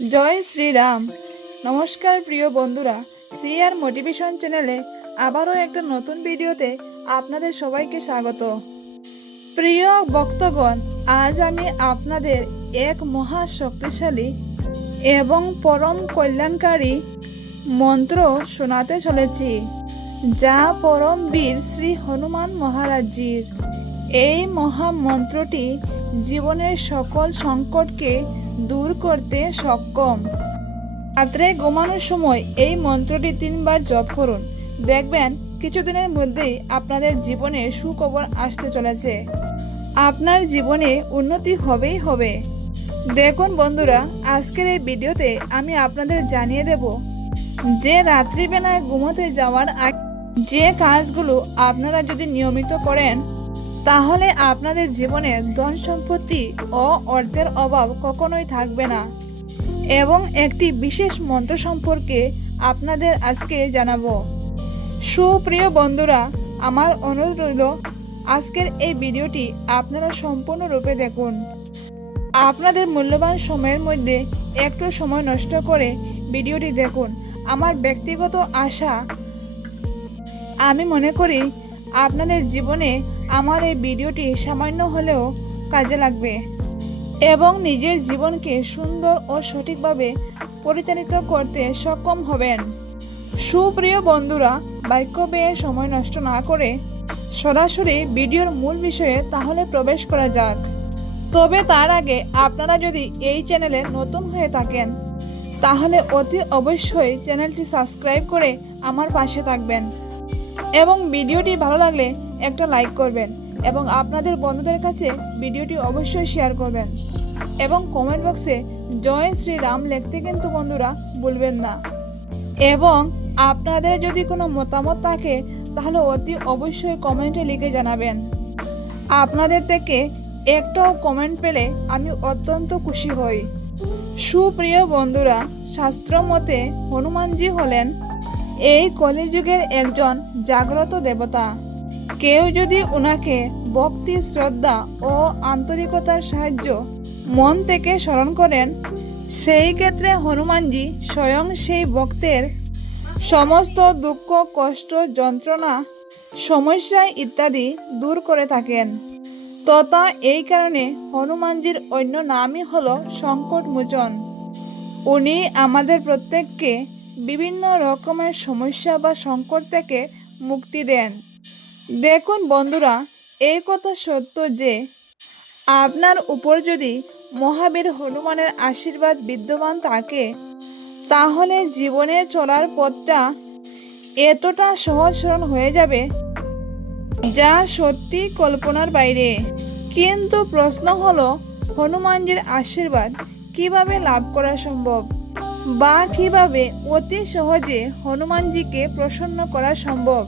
জয় শ্রীরাম। নমস্কার প্রিয় বন্ধুরা, সিআর মোটিভেশন চ্যানেলে আবারও একটা নতুন ভিডিওতে আপনাদের সবাইকে স্বাগত। প্রিয় ভক্তগণ, আজ আমি আপনাদের এক মহা শক্তিশালী এবং পরম কল্যাণকারী মন্ত্র শোনাতে চলেছি, যা পরম বীর শ্রী হনুমান মহারাজজির। এই মহা মন্ত্রটি জীবনের সকল সংকটকে দূর করতে সক্ষম। রাত্রে ঘুমানোর সময় এই মন্ত্রটি 3 বার জপ করুন। দেখবেন কিছুদিনের মধ্যেই আপনাদের জীবনে সুখবর আসতে চলেছে। আপনার জীবনে উন্নতি হবেই হবে। দেখুন বন্ধুরা, আজকের এই ভিডিওতে আমি আপনাদের জানিয়ে দেব যে রাত্রিবেলায় ঘুমোতে যাওয়ার আগে যে কাজগুলো আপনারা যদি নিয়মিত করেন, তাহলে আপনাদের জীবনে ধন সম্পত্তি ও অর্থের অভাব কখনোই থাকবে না। এবং একটি বিশেষ মন্ত্র সম্পর্কে আপনাদের আজকে জানাবো। সুপ্রিয় বন্ধুরা, আমার অনুরোধ রইল আজকের এই ভিডিওটি আপনারা সম্পূর্ণরূপে দেখুন। আপনাদের মূল্যবান সময়ের মধ্যে একটু সময় নষ্ট করে ভিডিওটি দেখুন। আমার ব্যক্তিগত আশা, আমি মনে করি আপনাদের জীবনে আমার এই ভিডিওটি সামান্য হলেও কাজে লাগবে এবং নিজের জীবনকে সুন্দর ও সঠিকভাবে পরিচালিত করতে সক্ষম হবেন। সুপ্রিয় বন্ধুরা, বাক্য ব্যয়ের সময় নষ্ট না করে সরাসরি ভিডিওর মূল বিষয়ে তাহলে প্রবেশ করা যাক। তবে তার আগে আপনারা যদি এই চ্যানেলে নতুন হয়ে থাকেন, তাহলে অতি অবশ্যই চ্যানেলটি সাবস্ক্রাইব করে আমার পাশে থাকবেন এবং ভিডিওটি ভালো লাগলে একটা লাইক করবেন এবং আপনাদের বন্ধুদের কাছে ভিডিওটি অবশ্যই শেয়ার করবেন এবং কমেন্ট বক্সে জয় শ্রীরাম লিখতে কিন্তু বন্ধুরা ভুলবেন না। এবং আপনাদের যদি কোনো মতামত থাকে তাহলে অতি অবশ্যই কমেন্টে লিখে জানাবেন। আপনাদের থেকে একটাও কমেন্ট পেলে আমি অত্যন্ত খুশি হই। সুপ্রিয় বন্ধুরা, শাস্ত্র মতে হনুমানজি হলেন এই কলিযুগের একজন জাগ্রত দেবতা। কেউ যদি ওনাকে ভক্তি, শ্রদ্ধা ও আন্তরিকতার সাহায্য মন থেকে স্মরণ করেন, সেই ক্ষেত্রে হনুমানজি স্বয়ং সেই ভক্তের সমস্ত দুঃখ, কষ্ট, যন্ত্রণা, সমস্যা ইত্যাদি দূর করে থাকেন। তথা এই কারণে হনুমানজির অন্য নামই হলো সংকটমোচন। উনি আমাদের প্রত্যেককে বিভিন্ন রকমের সমস্যা বা সংকট থেকে মুক্তি দেন। দেখুন বন্ধুরা, এই কথা সত্য যে আপনার উপর যদি মহাবীর হনুমানের আশীর্বাদ বিদ্যমান থাকে, তাহলে জীবনে চলার পথটা এতটা সহজ সরল হয়ে যাবে যা সত্যি কল্পনার বাইরে। কিন্তু প্রশ্ন হলো, হনুমানজির আশীর্বাদ কিভাবে লাভ করা সম্ভব বা কিভাবে অতি সহজে হনুমানজিকে প্রসন্ন করা সম্ভব?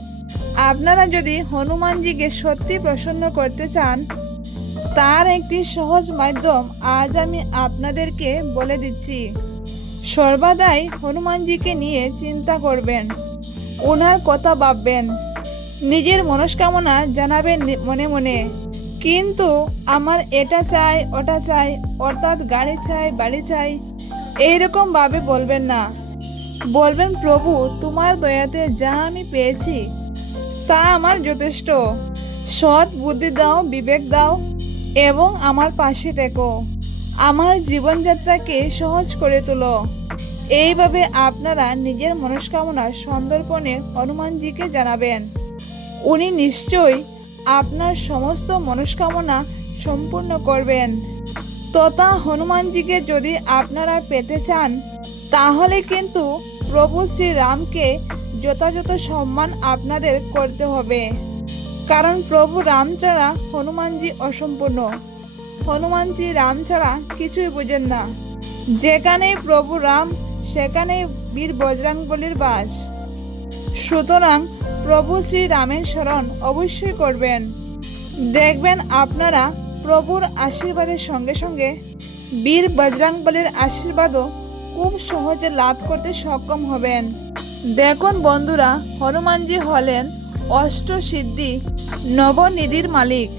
আপনারা যদি হনুমানজিকে সত্যি প্রসন্ন করতে চান, তার একটি সহজ মাধ্যম আজ আমি আপনাদেরকে বলে দিচ্ছি। সর্বদাই হনুমানজিকে নিয়ে চিন্তা করবেন, ওনার কথা ভাববেন, নিজের মনস্কামনা জানাবেন মনে মনে। কিন্তু আমার এটা চাই, ওটা চাই, অর্থাৎ গাড়ি চাই, বাড়ি চাই, এইরকম ভাবে বলবেন না। বলবেন, প্রভু তোমার দয়াতে যা আমি পেয়েছি তা আমার যথেষ্ট। সৎ বুদ্ধি দাও, বিবেক দাও এবং আমার পাশে থেকো। আমার জীবনযাত্রাকে সহজ করে তোলো। এইভাবে আপনারা নিজের মনস্কামনা সন্দর্পণে হনুমানজিকে জানাবেন। উনি নিশ্চয়ই আপনার সমস্ত মনস্কামনা সম্পূর্ণ করবেন। তথা হনুমানজিকে যদি আপনারা পেতে চান, তাহলে কিন্তু প্রভু শ্রীরামকে যথাযথ সম্মান আপনাদের করতে হবে। কারণ প্রভু রাম ছাড়া হনুমানজি অসম্পূর্ণ। হনুমানজি রাম ছাড়া কিছুই বুঝেন না। যেখানেই প্রভু রাম, সেখানেই বীর বজরংবলীর বাস। সুতরাং প্রভু শ্রীরামের স্মরণ অবশ্যই করবেন। দেখবেন আপনারা প্রভুর আশীর্বাদের সঙ্গে সঙ্গে বীর বজরংবলীর আশীর্বাদও খুব সহজে লাভ করতে সক্ষম হবেন। দেখুন বন্ধুরা, হনুমানজি হলেন অষ্টসিদ্ধি নবনিধির মালিক।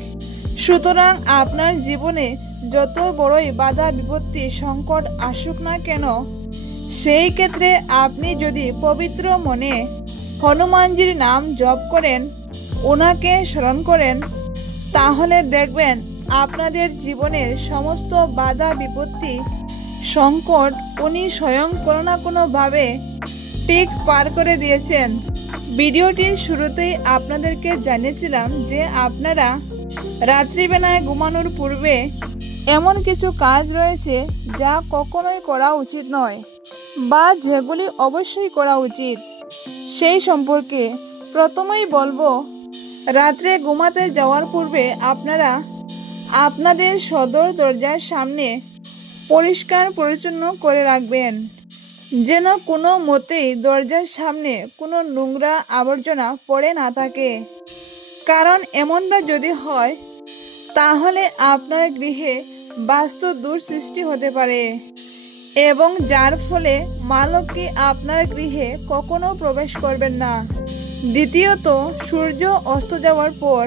সুতরাং আপনার জীবনে যত বড়ই বাধা বিপত্তি সংকট আসুক না কেন, সেই ক্ষেত্রে আপনি যদি পবিত্র মনে হনুমানজির নাম জপ করেন, ওনাকে স্মরণ করেন, তাহলে দেখবেন আপনাদের জীবনের সমস্ত বাধা বিপত্তি সংকট উনি স্বয়ং কোনো না কোনোভাবে ঠিক পার করে দিয়েছেন। ভিডিওটির শুরুতেই আপনাদেরকে জানিয়েছিলাম যে আপনারা রাত্রিবেলায় ঘুমানোর পূর্বে এমন কিছু কাজ রয়েছে যা কখনোই করা উচিত নয় বা যেগুলি অবশ্যই করা উচিত। সেই সম্পর্কে প্রথমেই বলবো, রাত্রে ঘুমাতে যাওয়ার পূর্বে আপনারা আপনাদের সদর দরজার সামনে পরিষ্কার পরিচ্ছন্ন করে রাখবেন, যেন কোনো মতেই দরজার সামনে কোনো নোংরা আবর্জনা পড়ে না থাকে। কারণ এমনটা যদি হয় তাহলে আপনার গৃহে বাস্তু দূর সৃষ্টি হতে পারে এবং যার ফলে মা লক্ষ্মী আপনার গৃহে কখনো প্রবেশ করবেন না। দ্বিতীয়ত, সূর্য অস্ত যাওয়ার পর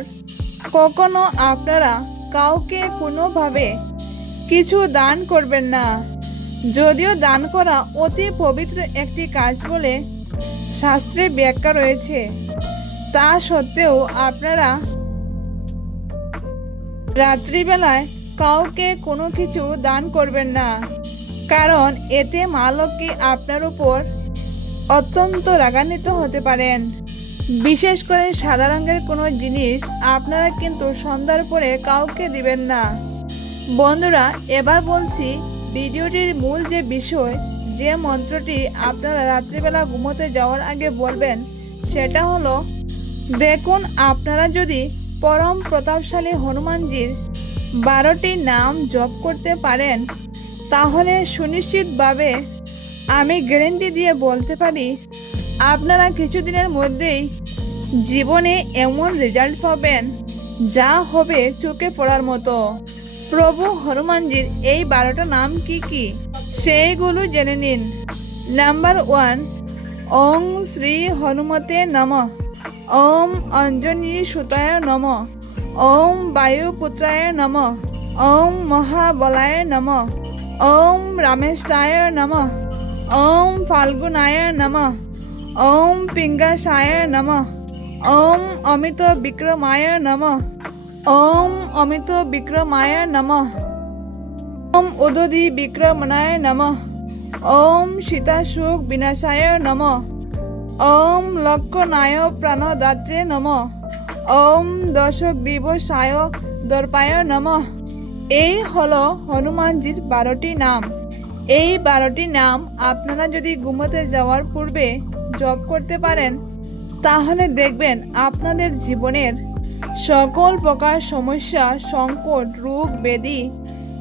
কখনো আপনারা কাউকে কোনোভাবে কিছু দান করবেন না। যদিও দান করা অতি পবিত্র একটি কাজ বলে শাস্ত্রে ব্যাখ্যা রয়েছে, তা সত্ত্বেও আপনারা রাত্রিবেলায় কাউকে কোনো কিছু দান করবেন না, কারণ এতে মা লক্ষ্মী আপনার উপর অত্যন্ত রাগান্বিত হতে পারেন। বিশেষ করে সাদা রঙের কোনো জিনিস আপনারা কিন্তু সন্ধ্যার পরে কাউকে দিবেন না। বন্ধুরা, এবার বলছি ভিডিওটির মূল যে বিষয়, যে মন্ত্রটি আপনারা রাত্রিবেলা ঘুমোতে যাওয়ার আগে বলবেন, সেটা হলো, দেখুন আপনারা যদি পরম প্রতাপশালী হনুমানজির 12টি নাম জপ করতে পারেন, তাহলে সুনিশ্চিতভাবে আমি গ্যারেন্টি দিয়ে বলতে পারি আপনারা কিছুদিনের মধ্যেই জীবনে এমন রেজাল্ট পাবেন যা হবে চোখে পড়ার মতো। প্রভু হনুমানজির এই 12টা নাম কি কি সেইগুলো জেনে নিন। নাম্বার 1, ওং শ্রী হনুমতে নমঃ। ওম অঞ্জনী সুতায় নমঃ। ওম বায়ুপুত্রায় নমঃ। ওম মহাবলায় নমঃ। ওম রামেশায় নমঃ। ওম ফাল্গুনায় নমঃ। ওম পিঙ্গাসায় নমঃ। ওম অমিত বিক্রমায় নমঃ। ওম অমিত বিক্রমায় নমঃ। ওম উদধি বিক্রমণায় নমঃ। ওম সীতাসুখ বিনাশায় নমঃ। ওম লক্ষণায় প্রাণদাত্রে নমঃ। ওম দশগ্রীবসায় দর্পায় নমঃ। এই হলো হনুমানজির 12টি নাম। এই 12টি নাম আপনারা যদি ঘুমোতে যাওয়ার পূর্বে জপ করতে পারেন, তাহলে দেখবেন আপনাদের জীবনের সকল প্রকার সমস্যা, সংকট, রোগ ব্যাধি,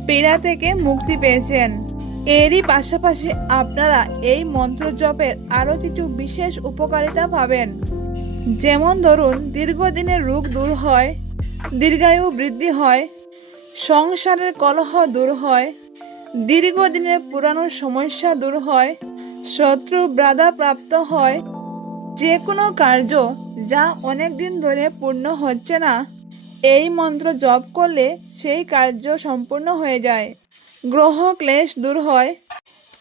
পীড়া থেকে মুক্তি পেয়েছেন। এরই পাশাপাশি আপনারা এই মন্ত্র জপের আরও কিছু বিশেষ উপকারিতা পাবেন। যেমন ধরুন, দীর্ঘদিনের রোগ দূর হয়, দীর্ঘায়ু বৃদ্ধি হয়, সংসারের কলহ দূর হয়, দীর্ঘদিনের পুরানো সমস্যা দূর হয়, শত্রু বাধা প্রাপ্ত হয়, যে কোনো কার্য যা অনেক দিন ধরে পূর্ণ হচ্ছে না, এই মন্ত্র জপ করলে সেই কার্য সম্পূর্ণ হয়ে যায়। গ্রহ ক্লেশ দূর হয়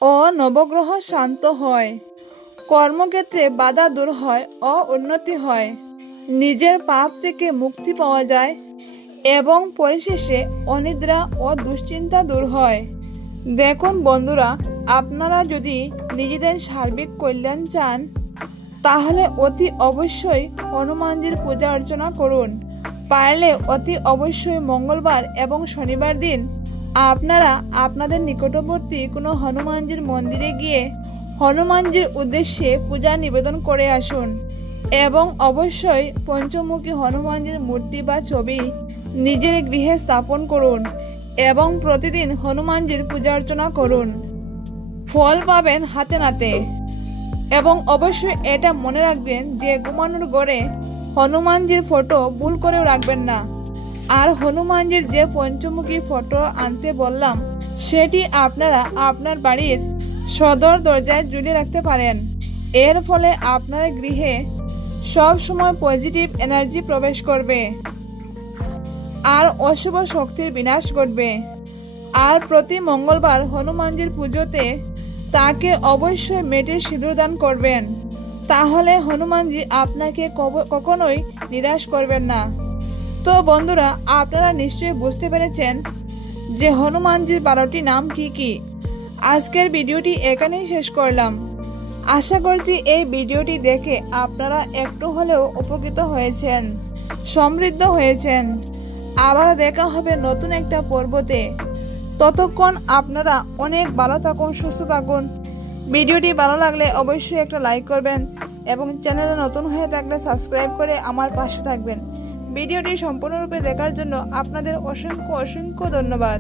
ও নবগ্রহ শান্ত হয়, কর্মক্ষেত্রে বাধা দূর হয় ও উন্নতি হয়, নিজের পাপ থেকে মুক্তি পাওয়া যায় এবং পরিশেষে অনিদ্রা ও দুশ্চিন্তা দূর হয়। দেখুন বন্ধুরা, আপনারা যদি নিজেদের সার্বিক কল্যাণ চান, তাহলে অতি অবশ্যই হনুমানজির পূজা অর্চনা করুন। পারলে অতি অবশ্যই মঙ্গলবার এবং শনিবার দিন আপনারা আপনাদের নিকটবর্তী কোনো হনুমানজির মন্দিরে গিয়ে হনুমানজির উদ্দেশ্যে পূজা নিবেদন করে আসুন এবং অবশ্যই পঞ্চমুখী হনুমানজির মূর্তি বা ছবি নিজের গৃহে স্থাপন করুন এবং প্রতিদিন হনুমানজির পূজা অর্চনা করুন। ফল পাবেন হাতে নাতে। এবং অবশ্যই এটা মনে রাখবেন যে ঘুমানোর ঘরে হনুমানজির ফটো ভুল করেও রাখবেন না। আর হনুমানজির যে পঞ্চমুখী ফটো আনতে বললাম, সেটি আপনারা আপনার বাড়ির সদর দরজায় ঝুলিয়ে রাখতে পারেন। এর ফলে আপনার গৃহে সব সময় পজিটিভ এনার্জি প্রবেশ করবে আর অশুভ শক্তির বিনাশ ঘটবে। আর প্রতি মঙ্গলবার হনুমানজির পুজোতে তাকে অবশ্যই মেটের সিঁদুর দান করবেন। তাহলে হনুমানজি আপনাকে কখনোই নিরাশ করবেন না। তো বন্ধুরা, আপনারা নিশ্চয়ই বুঝতে পেরেছেন যে হনুমানজির 12টি নাম কি কি। আজকের ভিডিওটি এখানেই শেষ করলাম। আশা করছি এই ভিডিওটি দেখে আপনারা একটু হলেও উপকৃত হয়েছেন, সমৃদ্ধ হয়েছেন। আবার দেখা হবে নতুন একটা পর্বতে। ততক্ষণ আপনারা অনেক ভালো থাকুন, সুস্থ থাকুন। ভিডিওটি ভালো লাগলে অবশ্যই একটা লাইক করবেন এবং চ্যানেলে নতুন হয়ে থাকলে সাবস্ক্রাইব করে আমার পাশে থাকবেন। ভিডিওটি সম্পূর্ণরূপে দেখার জন্য আপনাদের অসংখ্য ধন্যবাদ।